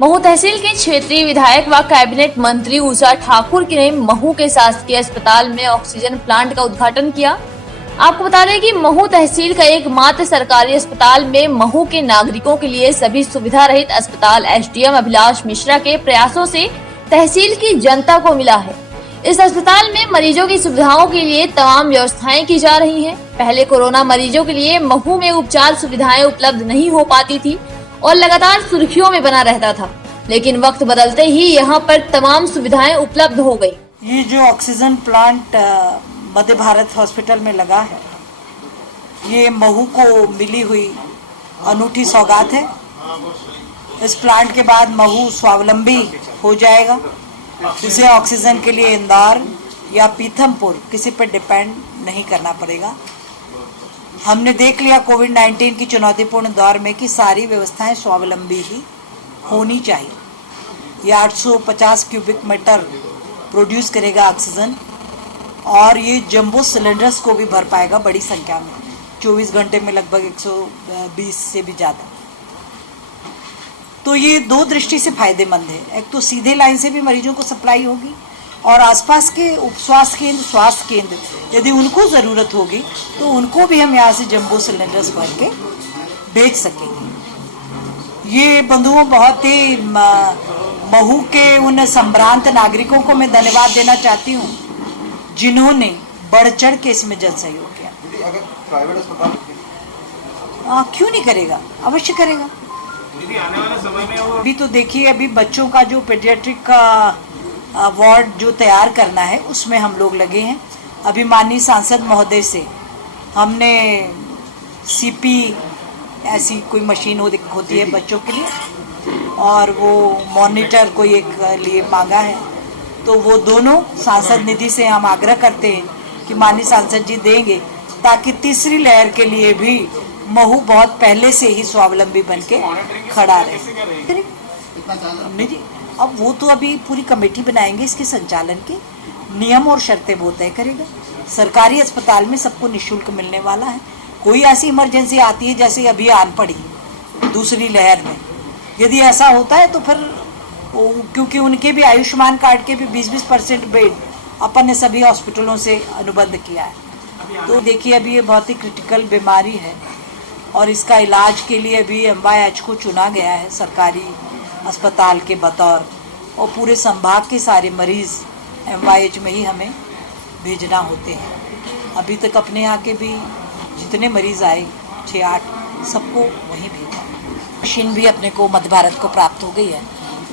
महू तहसील के क्षेत्रीय विधायक व कैबिनेट मंत्री उषा ठाकुर ने महू के शासकीय अस्पताल में ऑक्सीजन प्लांट का उद्घाटन किया। आपको बता दें कि महू तहसील का एकमात्र सरकारी अस्पताल में महू के नागरिकों के लिए सभी सुविधा रहित अस्पताल एसडीएम अभिलाष मिश्रा के प्रयासों से तहसील की जनता को मिला है। इस अस्पताल में मरीजों की सुविधाओं के लिए तमाम व्यवस्थाएं की जा रही हैं। पहले कोरोना मरीजों के लिए महू में उपचार सुविधाएं उपलब्ध नहीं हो पाती थी और लगातार सुर्खियों में बना रहता था, लेकिन वक्त बदलते ही यहाँ पर तमाम सुविधाएं उपलब्ध हो गई। ये जो ऑक्सीजन प्लांट मध्य भारत हॉस्पिटल में लगा है, ये महू को मिली हुई अनूठी सौगात है। इस प्लांट के बाद महू स्वावलंबी हो जाएगा। इसे ऑक्सीजन के लिए इंदौर या पीथमपुर किसी पर डिपेंड नहीं करना पड़ेगा। हमने देख लिया कोविड-19 की चुनौतीपूर्ण दौर में कि सारी व्यवस्थाएं स्वावलंबी ही होनी चाहिए। ये 850 क्यूबिक मीटर प्रोड्यूस करेगा ऑक्सीजन और ये जंबो सिलेंडर्स को भी भर पाएगा बड़ी संख्या में, 24 घंटे में लगभग 120 से भी ज़्यादा। तो ये दो दृष्टि से फायदेमंद है। एक तो सीधे लाइन से भी मरीजों को सप्लाई होगी और आसपास के उप स्वास्थ्य केंद्र, स्वास्थ्य केंद्र यदि उनको ज़रूरत होगी तो उनको भी हम यहाँ से जंबो सिलेंडर्स भर के भेज सकेंगे। ये बंधुओं बहुत ही महू के उन संभ्रांत नागरिकों को मैं धन्यवाद देना चाहती हूँ जिन्होंने बढ़ चढ़ के इसमें जन सहयोग किया। अगर प्राइवेट अस्पताल क्यों नहीं करेगा, अवश्य करेगा। आने वाले समय में वो अभी तो देखिए, अभी बच्चों का जो पीडियाट्रिक का वार्ड जो तैयार करना है उसमें हम लोग लगे हैं। अभी माननीय सांसद महोदय से हमने सीपी ऐसी कोई मशीन होती है बच्चों के लिए और वो मॉनिटर कोई एक लिए मांगा है, तो वो दोनों सांसद निधि से हम आग्रह करते हैं कि माननीय सांसद जी देंगे ताकि तीसरी लहर के लिए भी महू बहुत पहले से ही स्वावलंबी बन के खड़ा रहे। नहीं जी, अब वो तो अभी पूरी कमेटी बनाएंगे, इसके संचालन के नियम और शर्तें वो तय करेगा। सरकारी अस्पताल में सबको निःशुल्क मिलने वाला है। कोई ऐसी इमरजेंसी आती है जैसे अभी आन पड़ी दूसरी लहर में, यदि ऐसा होता है तो फिर क्योंकि उनके भी आयुष्मान कार्ड के भी 20-20% बेड अपन ने सभी हॉस्पिटलों से अनुबंध किया है। तो देखिए, अभी ये बहुत ही क्रिटिकल बीमारी है और इसका इलाज के लिए अभी MYH को चुना गया है सरकारी अस्पताल के बतौर, और पूरे संभाग के सारे मरीज़ MYH में ही हमें भेजना होते हैं। अभी तक अपने यहाँ के भी जितने मरीज़ आए 6-8 सबको वहीं भेजा। मशीन भी अपने को मध्य भारत को प्राप्त हो गई है,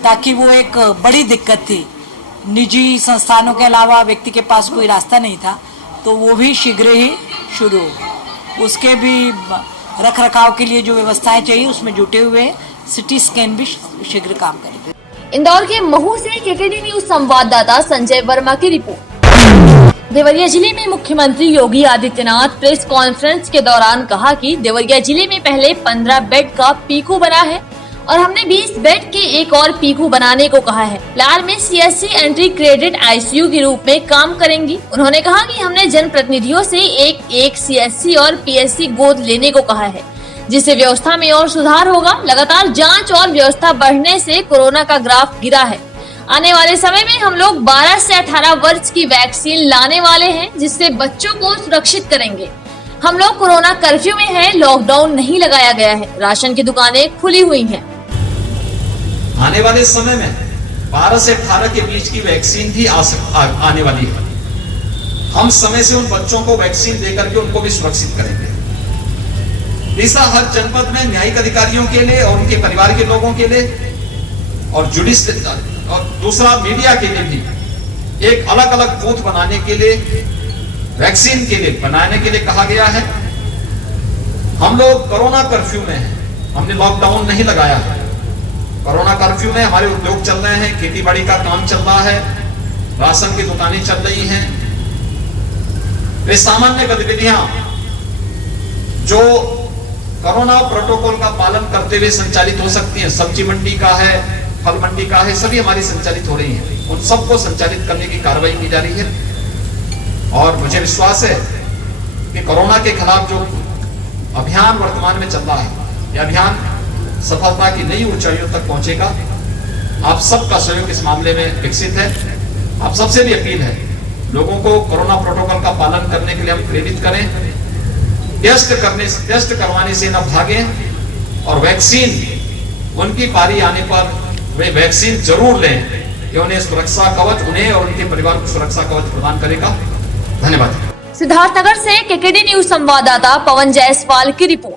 ताकि वो एक बड़ी दिक्कत थी, निजी संस्थानों के अलावा व्यक्ति के पास कोई रास्ता नहीं था, तो वो भी शीघ्र ही शुरू हो। उसके भी रख रखाव के लिए जो व्यवस्थाएं चाहिए उसमें जुटे हुए हैं। सिटी स्कैन भी शीघ्र काम करेगा। इंदौर के महू से केकेडी न्यूज संवाददाता संजय वर्मा की रिपोर्ट। देवरिया जिले में मुख्यमंत्री योगी आदित्यनाथ प्रेस कॉन्फ्रेंस के दौरान कहा कि देवरिया जिले में पहले 15 बेड का पीकू बना है और हमने 20 बेड के एक और पीकू बनाने को कहा है। फिलहाल में CSC एंट्री क्रेडिट ICU के रूप में काम करेंगी। उन्होंने कहा कि हमने जनप्रतिनिधियों से एक CSC और PSC गोद लेने को कहा है, जिससे व्यवस्था में और सुधार होगा। लगातार जांच और व्यवस्था बढ़ने से कोरोना का ग्राफ गिरा है। आने वाले समय में हम लोग 12 से 18 वर्ष की वैक्सीन लाने वाले हैं, जिससे बच्चों को सुरक्षित करेंगे। हम लोग कोरोना कर्फ्यू में हैं, लॉकडाउन नहीं लगाया गया है, राशन की दुकानें खुली हुई हैं। आने वाले समय में 12 से 18 के बीच की वैक्सीन भी आने वाली है। हम समय से उन बच्चों को वैक्सीन देकर के उनको भी सुरक्षित करेंगे। तीसरा, हर जनपद में न्यायिक अधिकारियों के लिए और उनके परिवार के लोगों के लिए और जुडिशियल और दूसरा मीडिया के लिए भी एक अलग अलग बूथ बनाने के लिए, वैक्सीन के लिए बनाने के लिए कहा गया है। हम लोग कोरोना कर्फ्यू में हैं, हमने लॉकडाउन नहीं लगाया है। कोरोना कर्फ्यू में हमारे उद्योग चल रहे हैं, खेती बाड़ी का काम चल रहा है, राशन की दुकानें चल रही हैं। वे सामान्य गतिविधियां जो कोरोना प्रोटोकॉल का पालन करते हुए संचालित हो सकती हैं, सब्जी मंडी का है, फल मंडी का है, सभी हमारी संचालित हो रही हैं। उन सबको संचालित करने की कार्रवाई की जा रही है और मुझे विश्वास है कि कोरोना के खिलाफ जो अभियान वर्तमान में चल रहा है, यह अभियान सफलता की नई ऊंचाइयों तक पहुंचेगा आप सबका सहयोग इस मामले में विकसित है। आप सबसे भी अपील है, लोगों को कोरोना प्रोटोकॉल का पालन करने के लिए हम प्रेरित करें। टेस्ट करवाने से न भागें और वैक्सीन उनकी पारी आने पर वे वैक्सीन जरूर लें कि उन्हें सुरक्षा कवच, उन्हें और उनके परिवार को सुरक्षा कवच प्रदान करेगा। धन्यवाद। सिद्धार्थनगर से केकेडी न्यूज संवाददाता पवन जायसवाल की रिपोर्ट।